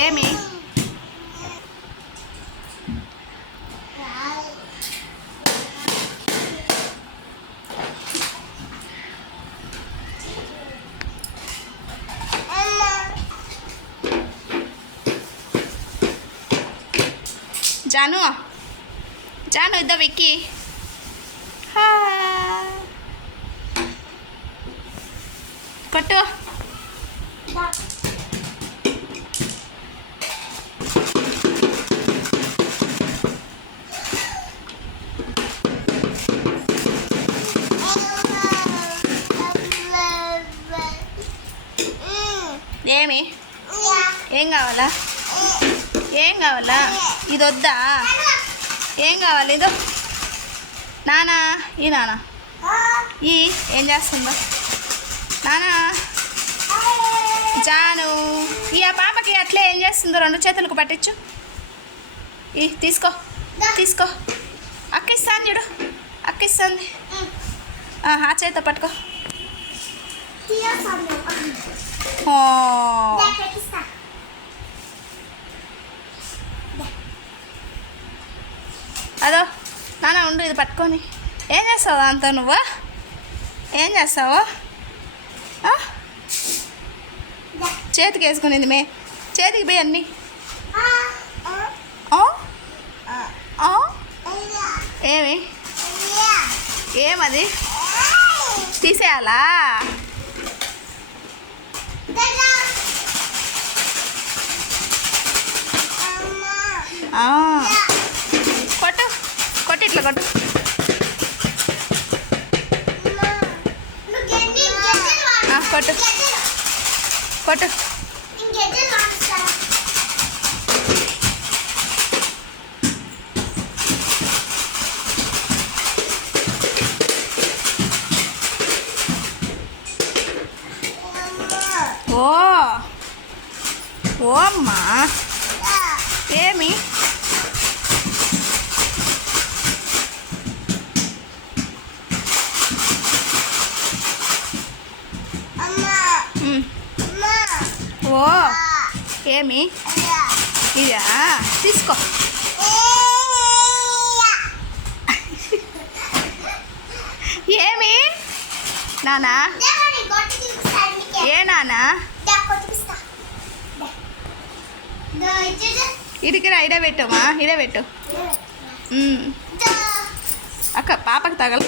ఏమి జాను జాను ఇద్దా వెక్కి హా. కొట్టు ఏమి? ఏం కావాలా? ఏం కావాలా? ఇది వద్దా? ఏం కావాలి ఇదో? నానా? ఈ నానా? ఈ ఏం చేస్తుందో? నానా? జాను? ఈ ఆ పాపకి అట్లే ఏం చేస్తుందో రెండు చేతులకు పట్టించు. ఈ తీసుకో. తీసుకో. అక్కిస్తాను చూడు. అక్కిస్తుంది ఆ ఆ చేత పట్టుకో ఓ. అదో నాన్న ఉండు ఇది పట్టుకొని ఏం చేస్తావు దాంతో నువ్వు ఏం చేస్తావు? చేతికి వేసుకునేది మే చేతికి పోయి అన్నీ? ఏమి ఏమది తీసేయాలా కొట్టు కొట్టు ఇట్లా కొట్టు ఆ, కొట్టు కొట్టు ఓ ఓ అమ్మా ఏమి. ఓ. ఏమి? ఇదా? తీసుకో. ఏమి? నానా? ఏ నానా? ఇదికి రా ఇడే పెట్టమ్మా ఇడే పెట్టు. అక్క పాపకి తగల